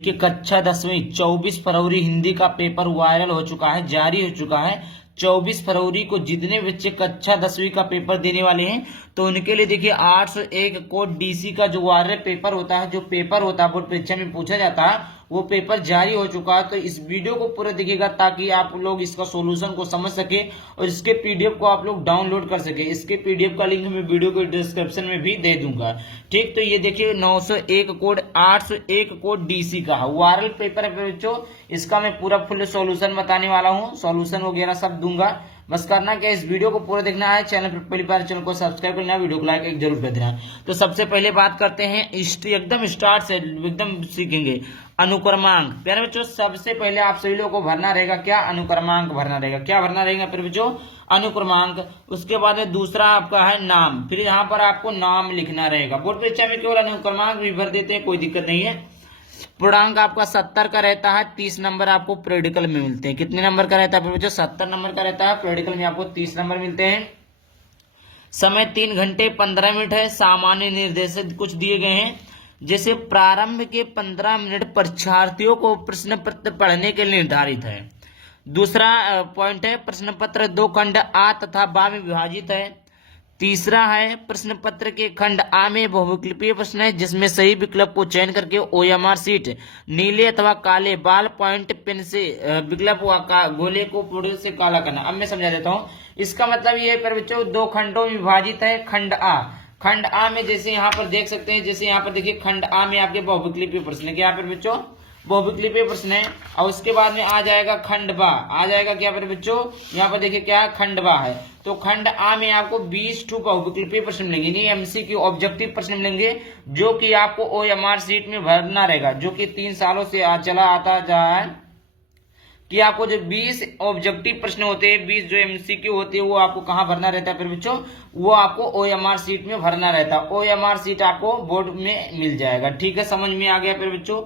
कि कक्षा 10वीं 24 फरवरी हिंदी का पेपर वायरल हो चुका है, जारी हो चुका है। 24 फरवरी को जितने बच्चे कक्षा 10वीं का पेपर देने वाले हैं तो उनके लिए देखिए 801 कोड डीसी का जो वायरल पेपर होता है, जो पेपर होता है बोर्ड परीक्षा में पूछा जाता है, वो पेपर जारी हो चुका है। तो इस वीडियो को पूरा देखिएगा ताकि आप लोग इसका सॉल्यूशन को समझ सके और इसके पीडीएफ को आप लोग डाउनलोड कर सके। इसके पीडीएफ का लिंक मैं वीडियो के डिस्क्रिप्शन में भी दे दूंगा। ठीक, तो ये देखिए 901 कोड 801 कोड डीसी का वायरल पेपर है बच्चों। इसका मैं पूरा फुल सॉल्यूशन बताने वाला हूँ, सॉल्यूशन वगैरह सब दूंगा। बस करना क्या, इस वीडियो को पूरा देखना है। चैनल पर पहली बार चैनल को सब्सक्राइब करना है, वीडियो को लाइक एक जरूर कर देना। तो सबसे पहले बात करते हैं एकदम स्टार्ट से एकदम सीखेंगे अनुक्रमांक। प्यारे बच्चों, सबसे पहले आप सभी लोगों को भरना रहेगा क्या, अनुक्रमांक भरना रहेगा। क्या भरना रहेगा प्यारे बच्चों, अनुक्रमांक। उसके बाद में दूसरा आपका है नाम, फिर यहाँ पर आपको नाम लिखना रहेगा। बोर्ड परीक्षा में केवल अनुक्रमांक भी भर देते हैं, कोई दिक्कत नहीं है। पूर्णांक आपका 70 का रहता है, 30 नंबर आपको प्रैक्टिकल में मिलते हैं। कितने नंबर का रहता है बच्चों, 70 नंबर का रहता है। प्रैक्टिकल में आपको 30 नंबर मिलते हैं। समय 3 घंटे 15 मिनट है। सामान्य निर्देश कुछ दिए गए हैं, जैसे प्रारंभ के 15 मिनट परीक्षार्थियों को प्रश्न पत्र पढ़ने के लिए निर्धारित है। दूसरा पॉइंट है प्रश्न पत्र 2 खंड आ तथा बा में विभाजित है। तीसरा है प्रश्न पत्र के खंड आ में बहुविकल्पीय प्रश्न है, जिसमें सही विकल्प को चयन करके ओएमआर सीट नीले अथवा काले बाल पॉइंट पेन से विकल्प गोले को पूरे से काला करना। अब मैं समझा देता हूँ। इसका मतलब ये है बच्चों 2 खंडों में विभाजित है। खंड आ में जैसे यहाँ पर देख सकते हैं, जैसे यहाँ पर देखिए खंड आ में आपके बहुविकल्पीय प्रश्न है। क्या पर बच्चों, बहुविकल्पीय प्रश्न है। और उसके बाद में आ जाएगा खंड बा, आ जाएगा क्या पर बच्चों, यहाँ पर देखिए क्या खंड बा है। तो खंड आ में आपको 20 बहुविकल्पीय प्रश्न मिलेंगे, नहीं एमसीक्यू ऑब्जेक्टिव प्रश्न मिलेंगे, जो कि आपको ओएमआर सीट में भरना रहेगा, जो कि 3 सालों से चला आता जा रहा है कि आपको जो 20 ऑब्जेक्टिव प्रश्न होते हैं, 20 जो एमसीक्यू होते हैं, वो आपको कहाँ भरना रहता है फिर बच्चों, वो आपको ओएमआर सीट में भरना रहता है। ओएमआर सीट आपको बोर्ड में मिल जाएगा। ठीक है, समझ में आ गया फिर बच्चों।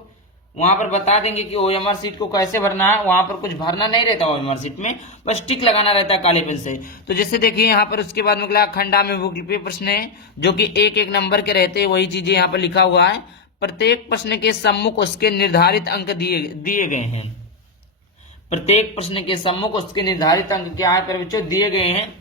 वहां पर बता देंगे कि ओएमआर सीट को कैसे भरना है, वहां पर कुछ भरना नहीं रहता ओएमआर सीट में, बस टिक लगाना रहता है काले पेन से। तो जैसे देखिए यहाँ पर उसके बाद निकला खंडा में बहुविकल्पीय प्रश्न है, जो कि एक एक नंबर के रहते हैं, वही चीजें यहाँ पर लिखा हुआ है। प्रत्येक प्रश्न के सम्मुख उसके निर्धारित अंक दिए गए हैं। प्रत्येक प्रश्न के सम्मुख उसके निर्धारित अंक क्या है फिर बच्चों, दिए गए हैं।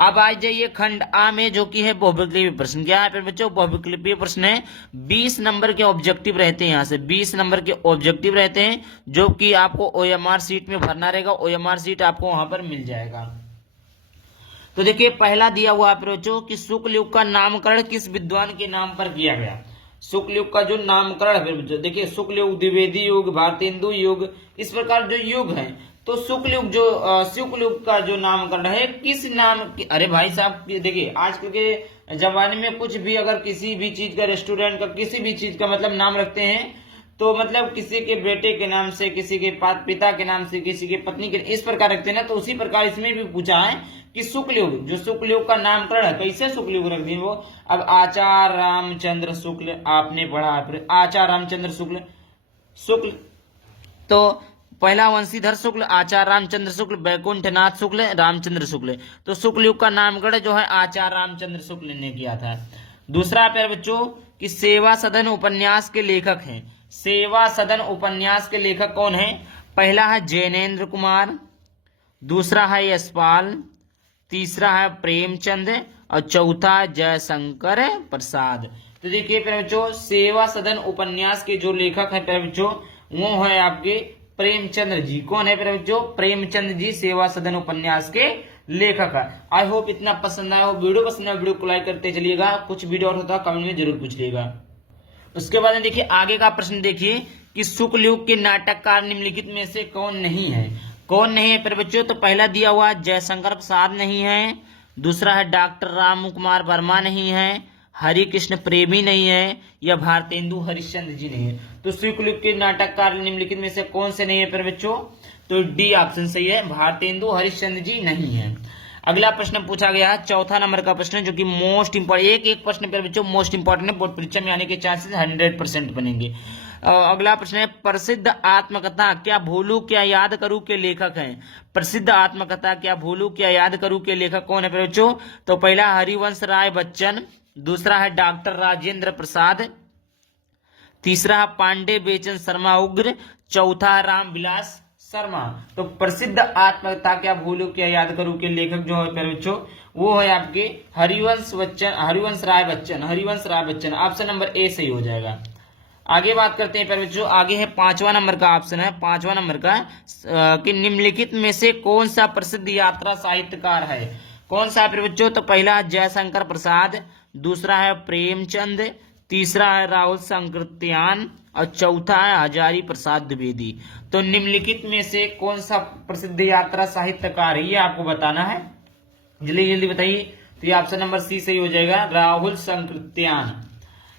अब आ जाइए खंड आ में, जो कि है बहुविकल्पीय प्रश्न। क्या है फिर बच्चों, बहुविकल्पीय प्रश्न है। 20 नंबर के ऑब्जेक्टिव रहते हैं, यहाँ से 20 नंबर के ऑब्जेक्टिव रहते हैं, जो कि आपको ओएमआर सीट में भरना रहेगा। ओएमआर सीट आपको वहां पर मिल जाएगा। तो देखिए पहला दिया हुआ है बच्चों कि शुक्ल युग का नामकरण किस विद्वान के नाम पर किया गया। शुक्ल युग का जो नामकरण है बच्चों, देखिए शुक्ल युग, द्विवेदी युग, भारतेंदु युग, इस प्रकार जो युग है, तो शुक्ल युग का जो नामकरण है किस नाम अरे भाई साहब देखिए आजकल के जमाने में कुछ भी अगर किसी भी चीज का, रेस्टोरेंट का, किसी भी चीज का मतलब नाम रखते हैं, तो मतलब किसी के बेटे के नाम से, किसी के पिता के नाम से, किसी के पत्नी के, इस प्रकार रखते हैं ना। तो उसी प्रकार इसमें भी पूछा है कि शुक्ल युग, जो शुक्ल युग का नामकरण है, कैसे शुक्ल युग रख दिए वो। अब आचार्य रामचंद्र शुक्ल आपने पढ़ा, आचार्य रामचंद्र शुक्ल, तो पहला वंशीधर शुक्ल, आचार्य रामचंद्र शुक्ल, वैकुंठनाथ शुक्ल, रामचंद्र शुक्ल। तो शुक्ल युग का नामकरण जो है आचार्य रामचंद्र शुक्ल ने किया था। दूसरा प्यारे बच्चों कि सेवा सदन उपन्यास के लेखक हैं। सेवा सदन उपन्यास के लेखक कौन है। पहला है जैनेन्द्र कुमार, दूसरा है यशपाल, तीसरा है प्रेमचंद और चौथा जयशंकर प्रसाद। तो देखिए प्यारे बच्चों सेवा सदन उपन्यास के जो लेखक है प्यारे बच्चों, वो है आपके प्रेमचंद्र जी। कौन है प्यारे बच्चों, प्रेमचंद जी सेवा सदन उपन्यास के लेखक है। आई होप इतना पसंद आया हो। वीडियो पसंद आया वीडियो को लाइक करते चलिएगा। कुछ वीडियो और होता कमेंट में जरूर पूछिएगा। उसके बाद में देखिए आगे का प्रश्न देखिए कि शुक्ल युग के नाटककार निम्नलिखित में से कौन नहीं है। कौन नहीं है प्यारे बच्चों, तो पहला दिया हुआ जयशंकर प्रसाद नहीं है, दूसरा है डॉक्टर राम कुमार वर्मा नहीं है, हरि कृष्ण प्रेमी नहीं है, या भारतेंदु हरिश्चंद्र जी नहीं है। तो शुक्ल युग के नाटककार निम्नलिखित में से कौन से नहीं है प्यारे बच्चों, तो डी ऑप्शन सही है, भारतेंदु हरिश्चंद्र जी नहीं है। अगला प्रश्न पूछा गया चौथा नंबर का प्रश्न, जो कि मोस्ट इंपोर्टेंट, एक प्रश्न पर बच्चों मोस्ट इंपोर्टेंट है, बोर्ड परीक्षा में आने के चांसेस 100% बनेंगे। अगला प्रश्न है प्रसिद्ध आत्मकथा क्या भूलू क्या याद करूं के लेखक हैं। प्रसिद्ध आत्मकथा क्या भूलू क्या याद करूं के लेखक कौन है बच्चों, तो पहला हरिवंश राय बच्चन, दूसरा है डॉक्टर राजेंद्र प्रसाद, तीसरा है पांडे बेचन शर्मा उग्र, चौथा है रामविलास शर्मा। तो प्रसिद्ध आत्मकथा क्या भूलूं क्या याद करूं के लेखक जो है प्यारे बच्चों वो है आपके Harivansh Rai Bachchan. Option number A सही हो जाएगा। आगे बात करते हैं प्यारे बच्चों, आगे है 5वां नंबर का ऑप्शन है, 5वां नंबर का कि निम्नलिखित में से कौन सा प्रसिद्ध यात्रा साहित्यकार है। कौन सा प्यारे बच्चों, तो पहला है जयशंकर प्रसाद, दूसरा है प्रेमचंद, तीसरा है राहुल संकृत्यान और चौथा है हजारी प्रसाद द्विवेदी। तो निम्नलिखित में से कौन सा प्रसिद्ध यात्रा साहित्यकार है ये आपको बताना है, जल्दी जल्दी बताइए। तो ये ऑप्शन नंबर सी सही हो जाएगा, राहुल संकृत्यान।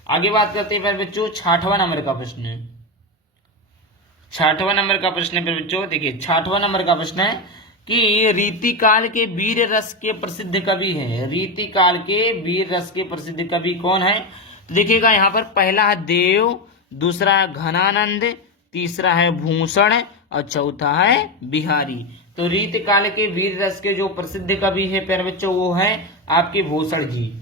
आगे बात करते हैं प्यारे बच्चों 6वां नंबर का प्रश्न है। 6वां नंबर का प्रश्न है प्यारे बच्चों, देखिए 6वां नंबर का प्रश्न है कि रीतिकाल के वीर रस के प्रसिद्ध कवि है। रीतिकाल के वीर रस के प्रसिद्ध कवि कौन है, तो देखिएगा यहाँ पर पहला है देव, दूसरा है घनानंद, तीसरा है भूषण और चौथा है बिहारी। तो रीतिकाल के वीर रस के जो प्रसिद्ध कवि है प्यारे बच्चों वो है आपके भूषण जी।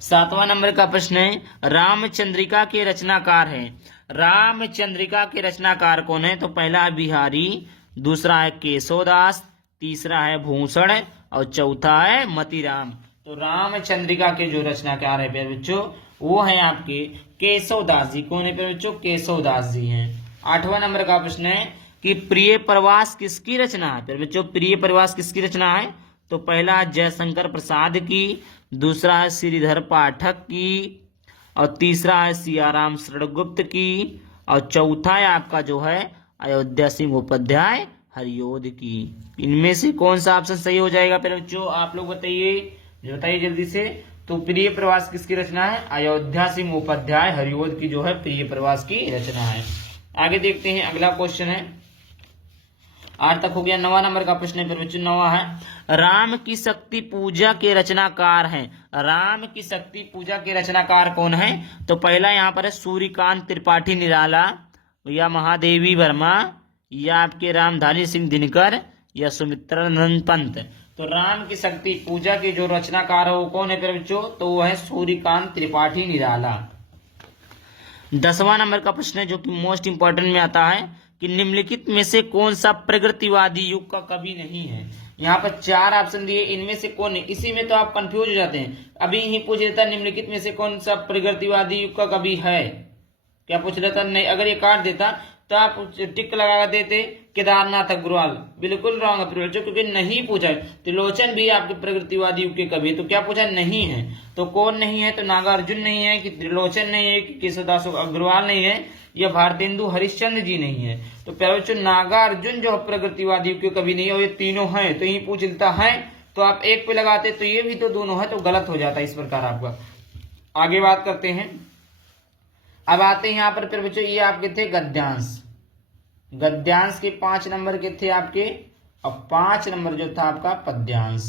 7वां नंबर का प्रश्न है रामचंद्रिका के रचनाकार है। रामचंद्रिका के रचनाकार कौन है, तो पहला है बिहारी, दूसरा है केशवदास, तीसरा है भूषण और चौथा है मतीराम। तो रामचंद्रिका के जो रचनाकार है प्यारे बच्चों वो है आपके केशवदास जी। कौन है प्यारे बच्चों, केशवदास जी हैं। 8वां नंबर का प्रश्न है कि प्रिय प्रवास किसकी रचना है। प्यारे बच्चों प्रिय प्रवास किसकी रचना है, तो पहला है जयशंकर प्रसाद की, दूसरा है श्रीधर पाठक की और तीसरा है सियाराम शरणगुप्त की और चौथा है आपका जो है अयोध्या सिंह उपाध्याय हरियोध की। इनमें से कौन सा ऑप्शन सही हो जाएगा प्यारे बच्चों, आप लोग बताइए जल्दी से। तो प्रिय प्रवास किसकी रचना है, अयोध्या सिंह उपाध्याय हरियोध की जो है प्रिय प्रवास की रचना है। आगे देखते हैं अगला क्वेश्चन है, 8 तक हो गया। 9वां नंबर का प्रश्न है बच्चों, 9वां है राम की शक्ति पूजा के रचनाकार हैं। राम की शक्ति पूजा के रचनाकार कौन है, तो पहला यहाँ पर है सूर्यकांत त्रिपाठी निराला या महादेवी वर्मा या आपके रामधारी सिंह दिनकर या सुमित्रानंद पंत। तो राम की शक्ति पूजा के जो रचनाकार है वो कौन है प्यारे बच्चों, तो वो है सूर्यकांत त्रिपाठी निराला। 10वां नंबर का प्रश्न है जो कि मोस्ट इंपॉर्टेंट में आता है कि निम्नलिखित में से कौन सा प्रगतिवादी युग का कवि नहीं है। यहाँ पर 4 ऑप्शन दिए, इनमें से कौन है, इसी में तो आप कंफ्यूज हो जाते हैं। अभी ही पूछ लेता निम्नलिखित में से कौन सा प्रगतिवादी युग का कवि है, क्या पूछ लेता, नहीं अगर ये काट देता तो आप टिक लगा देते केदारनाथ अग्रवाल, बिल्कुल रॉन्ग है क्योंकि नहीं पूछा है। त्रिलोचन भी आपके प्रगतिवादी युग के कवि है, तो क्या पूछा नहीं है, तो कौन नहीं है, तो नागार्जुन नहीं है, कि त्रिलोचन नहीं है, कि केशवदास अग्रवाल नहीं है, या भारतेंदु हरिश्चंद्र जी नहीं है। तो प्यारे बच्चों नागार्जुन जो प्रगतिवादी युग के कवि नहीं है और ये तीनों हैं, तो यही पूछ लेता है तो आप एक पे लगाते तो ये भी तो दोनों है, तो गलत हो जाता है इस प्रकार आपका। आगे बात करते हैं, अब आते हैं यहाँ पर प्यारे बच्चों ये आपके थे गद्यांश। गद्यांश के 5 नंबर के थे आपके और 5 नंबर जो था आपका पद्यांश।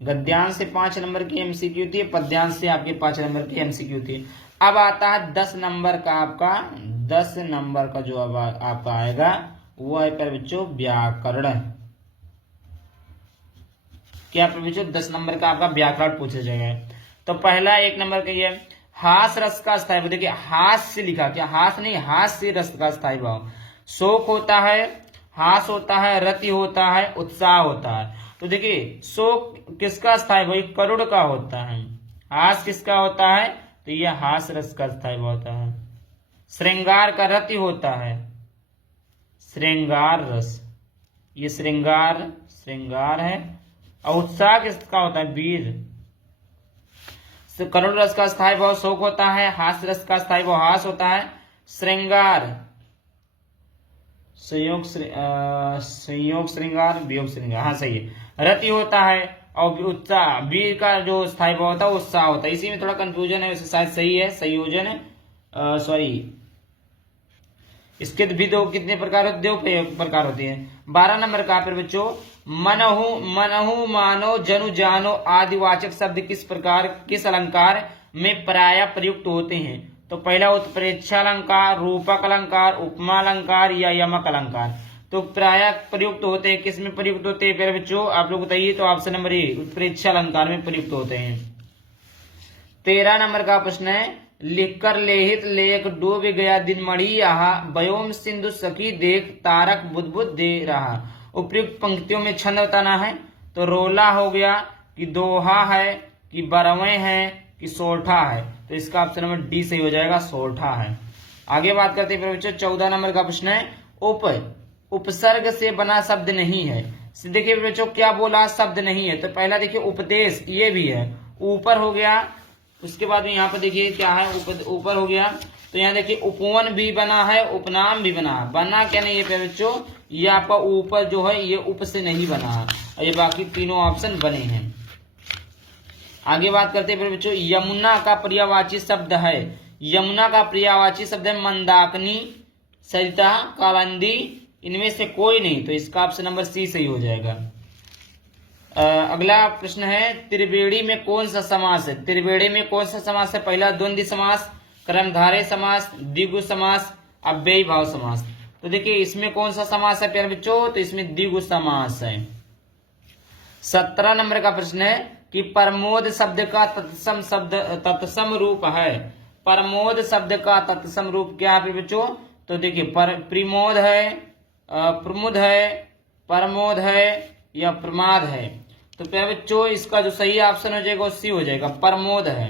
गद्यांश से 5 नंबर की एमसीक्यू थी, पद्यांश से आपके 5 नंबर की एमसीक्यू थी। अब आता है 10 नंबर का आपका, 10 नंबर का जो अब आपका आएगा वो है प्यारे बच्चों व्याकरण। क्या प्यारे बच्चों 10 नंबर का आपका व्याकरण पूछा जाएगा। तो पहला 1 नंबर का ये हास रस का स्थायी भाव, देखिए हास से लिखा, क्या हास नहीं, हास से रस का स्थायी भाव। शोक होता है, हास होता है, रति होता है, उत्साह होता है। तो देखिए शोक किसका स्थायी भाव, करुण का होता है। हास किसका होता है, तो यह हास रस का स्थायी भाव होता है। श्रृंगार का रति होता है, श्रृंगार रस, ये श्रृंगार है। और उत्साह किसका होता है, वीर। करुण रस का स्थायी भाव शोक होता है, हास रस का स्थायी भाव हास होता है। श्रृंगार संयोग श्रृंगार, वियोग श्रृंगार, हाँ सही है। रति होता है और उत्साह, वीर का जो स्थायी भाव होता है उत्साह होता है। इसी में थोड़ा कंफ्यूजन है, वैसे शायद सही है, संयोजन है, सॉरी इसके भी कितने प्रकार होते, 2 प्रकार होते हैं। 12 नंबर का फिर बच्चों मनहु मानो जनु जानो आदिवाचक शब्द किस अलंकार में प्राय प्रयुक्त होते हैं। तो पहला उत्प्रेक्षालंकार, रूपक अलंकार, उपमा अलंकार या यमक अलंकार। तो प्राय प्रयुक्त होते हैं, किस में प्रयुक्त होते हैं प्यारे बच्चों आप लोग बताइए। तो ऑप्शन नंबर ए उत्प्रेक्षालंकार में प्रयुक्त होते हैं। 13 नंबर का प्रश्न है लिखकर लेहित लेख डूब गया दिन मढ़ी यहाँ, व्योम सिंधु सखी देख तारक बुदबुद दे रहा। उपयुक्त पंक्तियों में छंद बताना है। तो रोला हो गया कि दोहा है कि बरवे है कि सोठा है, तो इसका ऑप्शन नंबर डी सही हो जाएगा, सोठा है। आगे बात करते हैं बच्चों 14 नंबर का प्रश्न है उपसर्ग से बना शब्द नहीं है। देखिए बच्चों क्या बोला, शब्द नहीं है। तो पहला देखिए उपदेश, ये भी है, ऊपर हो गया। उसके बाद में यहाँ पर देखिए क्या है, ऊपर हो गया। तो यहाँ देखिए उपवन भी बना है, उपनाम भी बना है। बना क्या नहीं है बच्चों, ये आपका ऊपर जो है ये उप से नहीं बना है, ये बाकी तीनों ऑप्शन बने हैं। आगे बात करते हैं बच्चों यमुना का पर्यायवाची शब्द है। यमुना का पर्यायवाची शब्द है मंदाकिनी, सरिता, कालिंदी, इनमें से कोई नहीं। तो इसका ऑप्शन नंबर सी सही हो जाएगा। अगला प्रश्न है त्रिवेणी में कौन सा समास है। त्रिवेणी में कौन सा समास है। पहला द्वंद्वी समास, कर्मधारय समास, द्विगु समास, अव्ययी भाव समास। तो देखिए इसमें कौन सा समास है प्यारे बच्चों, तो इसमें द्विगु समास है। 17 नंबर का प्रश्न है कि प्रमोद शब्द का तत्सम रूप है। प्रमोद शब्द का तत्सम रूप क्या है बच्चों, तो देखिए प्रमोद है, प्रमुद है, प्रमोद है या प्रमाद है। तो प्यारे बच्चों इसका जो सही ऑप्शन हो जाएगा सी हो जाएगा, प्रमोद है।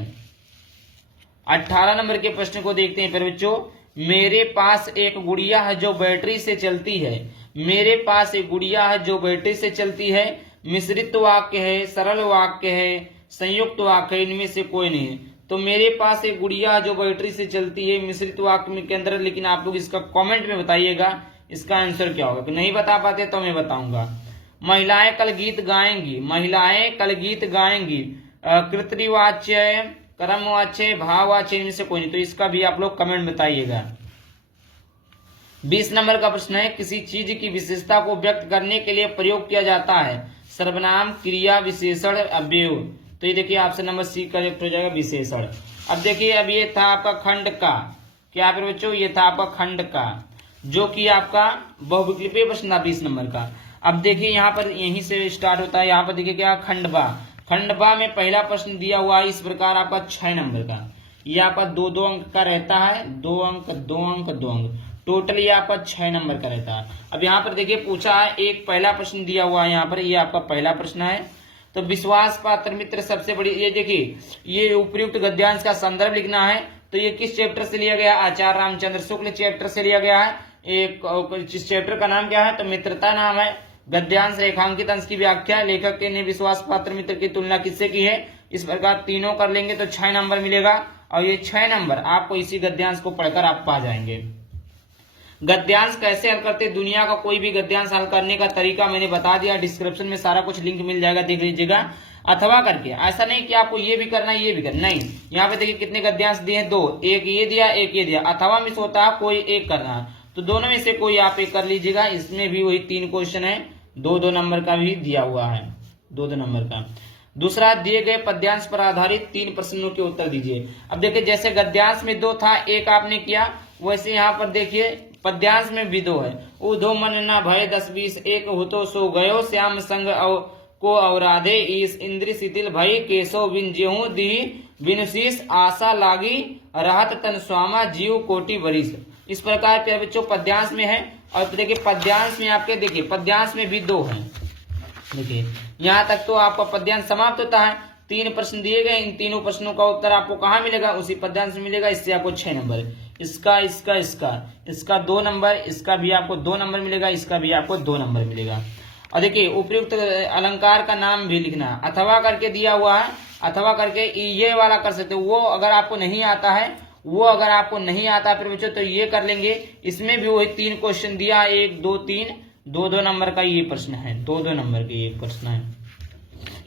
18 नंबर के प्रश्न को देखते हैं प्यारे बच्चों। मेरे पास एक गुड़िया है जो बैटरी से चलती है। मेरे पास एक गुड़िया है जो बैटरी से चलती है मिश्रित वाक्य है, सरल वाक्य है, संयुक्त वाक्य है, इनमें से कोई नहीं है। तो मेरे पास एक गुड़िया जो बैटरी से चलती है मिश्रित वाक्य में के अंदर, लेकिन आप लोग इसका कमेंट में बताइएगा इसका आंसर क्या होगा। नहीं बता पाते तो मैं बताऊंगा। महिलाएं कल गीत गाएंगी, महिलाएं कल गीत गाएंगी, कृतवाच्य, कर्मवाच्य, भाववाच्य, इनमें से कोई नहीं। तो इसका भी आप लोग कमेंट बताइएगा। 20 नंबर का प्रश्न है किसी चीज की विशेषता को व्यक्त करने के लिए प्रयोग किया जाता है सर्वनाम, क्रिया, विशेषण, अव्यय। तो ये देखिए ऑप्शन नंबर सी करेक्ट हो जाएगा, विशेषण। अब देखिए अब ये था आपका खंड का, क्या फिर बच्चों ये था आपका खंड का, जो कि आपका बहुविकल्पीय प्रश्न था 20 नंबर का। अब देखिए यहाँ पर यहीं से स्टार्ट होता है। यहाँ पर देखिए क्या खंडवा, खंडवा में पहला प्रश्न दिया हुआ है इस प्रकार आपका 6 नंबर का। ये आपका 2-2 अंक का रहता है, 2 अंक 2 अंक 2 अंक, टोटली आपका 6 नंबर का रहता है। अब यहाँ पर देखिए पूछा है एक पहला प्रश्न दिया हुआ है यहाँ पर, ये आपका पहला प्रश्न है। तो विश्वास पात्र मित्र सबसे बड़ी, ये देखिए ये उपयुक्त गद्यांश का संदर्भ लिखना है। तो ये किस चैप्टर से लिया गया, आचार्य रामचंद्र शुक्ल चैप्टर से लिया गया है। एक जिस चैप्टर का नाम क्या है, तो मित्रता नाम है। गद्यांश रेखांकित अंश की व्याख्या, लेखक ने विश्वास पात्र मित्र की तुलना किससे की है। इस प्रकार तीनों कर लेंगे तो 6 नंबर मिलेगा। और ये 6 नंबर आपको इसी गद्यांश को पढ़कर आप पा जाएंगे। गद्यांश कैसे हल करते, दुनिया का कोई भी गद्यांश हल करने का तरीका मैंने बता दिया, डिस्क्रिप्शन में सारा कुछ लिंक मिल जाएगा, देख लीजिएगा। अथवा करके, ऐसा नहीं कि आपको ये भी करना है ये भी करना, नहीं। यहाँ पे देखिए कितने गद्यांश दिए हैं, 2, एक ये दिया एक ये दिया। अथवा में से होता है कोई एक करना है, तो दोनों में से कोई आप एक कर लीजिएगा। इसमें भी वही 3 क्वेश्चन है, 2-2 नंबर का भी दिया हुआ है, 2-2 नंबर का। दूसरा, दिए गए पद्यांश पर आधारित 3 प्रश्नों के उत्तर दीजिए। अब देखिए जैसे गद्यांश में 2 था, एक आपने किया, वैसे यहाँ पर देखिए पद्यांश में भी 2 है। उधो मन न भय 10-20, एक हो तो सो गयो श्याम संग को अवराधे, इस इंद्र शिथिल भई केशव बिन जेहू दी बिनुशीस, आशा लागी रहत तन स्वामा जीव कोटि बरिस। इस प्रकार प्यारे बच्चों पद्यांश में है। और देखिए पद्यांश में आपके देखिए पद्यांश में भी 2 है। देखिए यहाँ तक तो आपका पद्यांश समाप्त होता है। 3 प्रश्न दिए गए, इन तीनों प्रश्नों का उत्तर आपको कहाँ मिलेगा, उसी पद्यांश में मिलेगा। इससे आपको 6 नंबर, इसका 2 नंबर, इसका भी आपको 2 नंबर मिलेगा, इसका भी आपको 2 नंबर मिलेगा। और देखिए उपयुक्त अलंकार का नाम भी लिखना, अथवा करके दिया हुआ है। अथवा करके ये वाला कर सकते हो, वो अगर आपको नहीं आता है, फिर बच्चों तो ये कर लेंगे। इसमें भी वही 3 क्वेश्चन दिया, 1, 2, 3, 2-2 नंबर का ये प्रश्न है, 2-2 नंबर के ये प्रश्न है।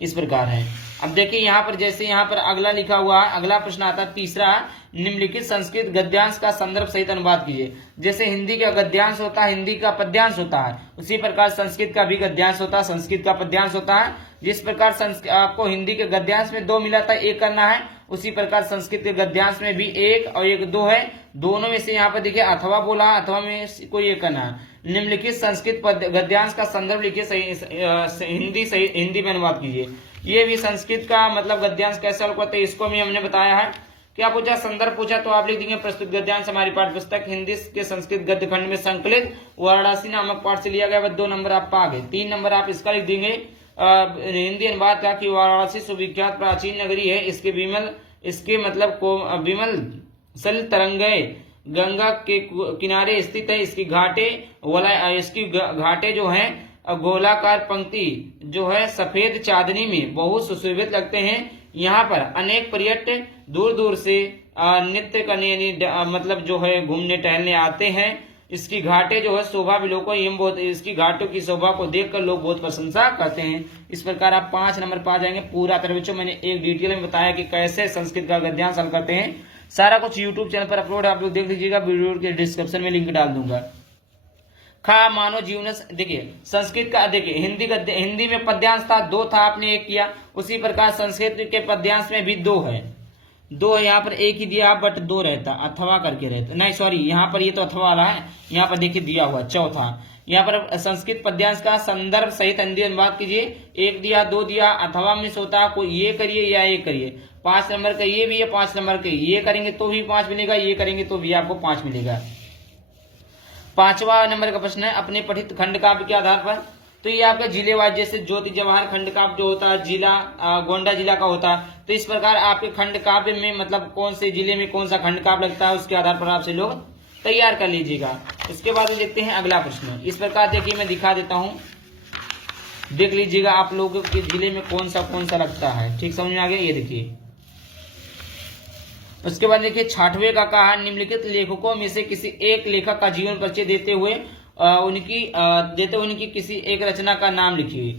इस प्रकार है। अब देखिए यहाँ पर जैसे यहाँ पर अगला लिखा हुआ है, अगला प्रश्न आता है तीसरा, निम्नलिखित संस्कृत गद्यांश का संदर्भ सहित अनुवाद कीजिए। जैसे हिंदी का गद्यांश होता है, हिंदी का पद्यांश होता है, उसी प्रकार संस्कृत का भी गद्यांश होता है, संस्कृत का पद्यांश होता है। जिस प्रकार आपको हिंदी के गद्यांश में 2 मिला था, 1 करना है, उसी प्रकार संस्कृत के गद्यांश में भी 1 और 1 2 है। दोनों में से यहाँ पर देखिए अथवा बोला, अथवा में कोई एक करना है। निम्नलिखित संस्कृत गद्यांश का संदर्भ लिखिए, हिंदी में अनुवाद कीजिए। ये भी संस्कृत का मतलब गद्यांश कैसे हल करते हैं, इसको भी हमने बताया है। क्या पूछा, संदर्भ पूछा तो आप लिख देंगे प्रस्तुत गद्यांश हमारी पाठ्य पुस्तक हिंदी के संस्कृत गद्य खंड में संकलित वाराणसी नामक पाठ से लिया गया। वह 2 नंबर आप पा गए। 3 नंबर आप इसका लिख देंगे हिंदी अनुवाद का कि वाराणसी सुविख्यात प्राचीन नगरी है, इसके मतलब को विमल सल तरंगे गंगा के किनारे स्थित है, इसकी घाटे जो हैं गोलाकार पंक्ति जो है सफेद चांदनी में बहुत सुशोभित लगते हैं। यहाँ पर अनेक पर्यटक दूर दूर से नृत्य करने मतलब जो है घूमने टहलने आते हैं। इसकी घाटे जो है शोभा इसकी घाटों की शोभा को देखकर लोग बहुत प्रशंसा करते हैं। इस प्रकार आप 5 नंबर पा जाएंगे। पूरा तरह बच्चों मैंने एक डिटेल में बताया कि कैसे संस्कृत का गद्यांश हल करते हैं। सारा कुछ यूट्यूब चैनल पर अपलोड है, आप लोग देख लीजिएगा। वीडियो के डिस्क्रिप्शन में लिंक डाल दूंगा। खा मानव जीवन, देखिए संस्कृत का, देखिए हिंदी में पद्यांश था 2 था, आपने 1 किया। उसी प्रकार संस्कृत के पद्यांश में भी 2 है। यहाँ पर 1 ही दिया बट 2 रहता, अथवा करके रहता, नहीं सॉरी यहाँ पर ये तो अथवा वाला है, यहाँ पर देखिए दिया हुआ चौथा। यहाँ पर संस्कृत पद्यांश का संदर्भ सहित हिंदी अनुवाद कीजिए। 1 दिया, 2 दिया, अथवा मिस होता, कोई ये करिए या ये करिए। 5 नंबर का ये भी है, 5 नंबर का ये करेंगे तो भी 5 मिलेगा, ये करेंगे तो भी आपको 5 मिलेगा। 5वां नंबर का प्रश्न है अपने पठित खंड काव्य के आधार पर, तो ये आपका जिले वाइज, जैसे ज्योति जवाहर खंड काव्य जो होता है जिला गोंडा जिला का होता है, तो इस प्रकार आपके खंड काव्य में मतलब कौन से जिले में कौन सा खंड काव्य लगता है उसके आधार पर आपसे लोग तैयार कर लीजिएगा। इसके बाद देखते हैं अगला प्रश्न। इस प्रकार देखिए मैं दिखा देता हूं, देख लीजिएगा आप लोगों के जिले में कौन सा लगता है। ठीक समझ में आ गया, ये देखिए। उसके बाद देखिए 6ठवें का कहा निम्नलिखित लेखकों में से किसी एक लेखक का जीवन परिचय देते हुए उनकी किसी एक रचना का नाम लिखिए,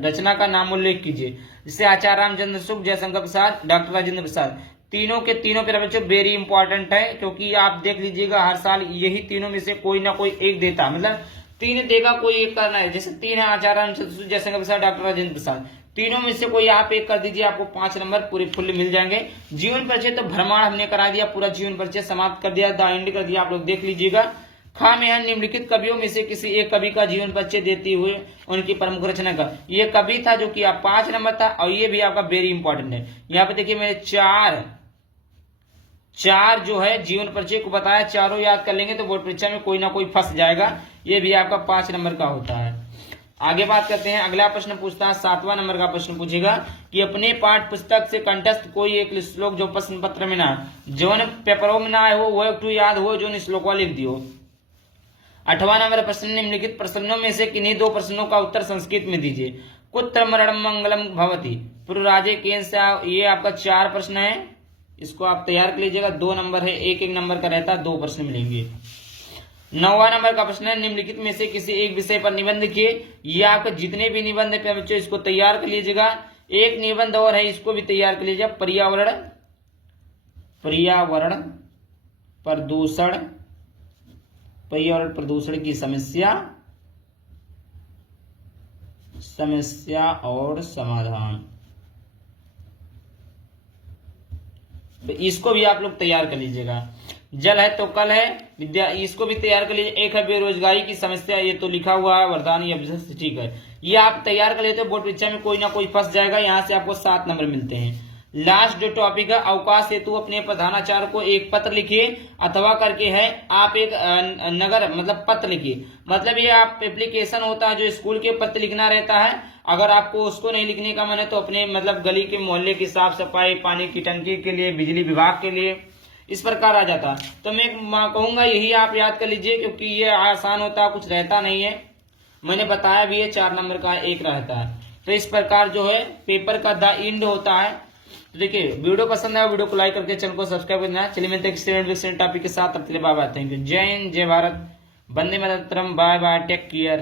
रचना का नाम उल्लेख कीजिए। जैसे आचार्य रामचंद्र शुक्ल, जयशंकर प्रसाद, डॉक्टर राजेंद्र प्रसाद। तीनों के तीनों पे बच्चों वेरी इंपॉर्टेंट है, क्योंकि आप देख लीजिएगा हर साल यही तीनों में से कोई ना कोई एक देता, मतलब 3 देगा कोई एक करना है। जैसे 3 है आचार्य रामचंद्र शुक्ल, जयशंकर प्रसाद, डॉक्टर राजेंद्र प्रसाद, तीनों में से कोई आप एक कर दीजिए, आपको 5 नंबर पूरे फुल मिल जाएंगे। जीवन परिचय तो भ्रमण हमने करा दिया, पूरा जीवन परिचय समाप्त कर दिया, द एंड कर दिया, आप लोग देख लीजिएगा। खा में है निम्नलिखित कवियों में से किसी एक कवि का जीवन परिचय देते हुए उनकी प्रमुख रचना का। ये कवि था जो कि आप 5 नंबर था, और ये भी आपका वेरी इंपॉर्टेंट है। यहाँ पे देखिए मैंने चार जो है जीवन परिचय को बताया, चारों याद कर लेंगे तो बोर्ड परीक्षा में कोई ना कोई फंस जाएगा। ये भी आपका 5 नंबर का होता है। आगे बात करते हैं, अगला प्रश्न पूछता है 7वां नंबर का प्रश्न पूछेगा कि अपने पाठ पुस्तक से कंठस्थ कोई एक श्लोक जो प्रश्न पत्र में ना जौन पेपरों में ना आए हो वो एक याद हो जो श्लोक लिख दियो। 8वां नंबर प्रश्न निम्नलिखित प्रश्नों में से किन्हीं 2 प्रश्नों का उत्तर संस्कृत में दीजिए। कुत्र मरणम मंगलम भवति पुरुराजे केन से, ये आपका 4 प्रश्न है, इसको आप तैयार कर लीजिएगा। 2 नंबर है, एक नंबर का रहता है, 2 प्रश्न मिलेंगे। 9वां नंबर का प्रश्न है निम्नलिखित में से किसी एक विषय पर निबंध किए। ये आपके जितने भी निबंध है बच्चों इसको तैयार कर लीजिएगा। एक निबंध और है, इसको भी तैयार कर लीजिएगा। पर्यावरण प्रदूषण की समस्या और समाधान, तो इसको भी आप लोग तैयार कर लीजिएगा। जल है तो कल है विद्या, इसको भी तैयार कर लीजिए। एक है बेरोजगारी की समस्या, ये तो लिखा हुआ है वरदान या ठीक है, ये आप तैयार कर लेते हो, बोर्ड परीक्षा में कोई ना कोई फंस जाएगा। यहाँ से आपको 7 नंबर मिलते हैं। लास्ट जो टॉपिक है अवकाश हेतु अपने प्रधानाचार्य को एक पत्र लिखिए, अथवा करके है आप एक नगर मतलब पत्र लिखिए। मतलब ये आप एप्लीकेशन होता है जो स्कूल के पत्र लिखना रहता है। अगर आपको उसको नहीं लिखने का मन है तो अपने मतलब गली के मोहल्ले की साफ सफाई, पानी की टंकी के लिए, बिजली विभाग के लिए, इस प्रकार आ जाता। तो मैं कहूंगा यही आप याद कर लीजिए, क्योंकि ये आसान होता है, कुछ रहता नहीं है। मैंने बताया भी है 4 नंबर का एक रहता है। तो इस प्रकार जो है पेपर का द एंड होता है। तो देखिए वीडियो पसंद आया वीडियो को लाइक करके चैनल को सब्सक्राइब करना। चलिए मिलते हैं टॉपिक के साथ, तब तक बाय बाय, थैंक यू, जय हिंद, जय Bharat, Vande Mataram, bye bye, take care.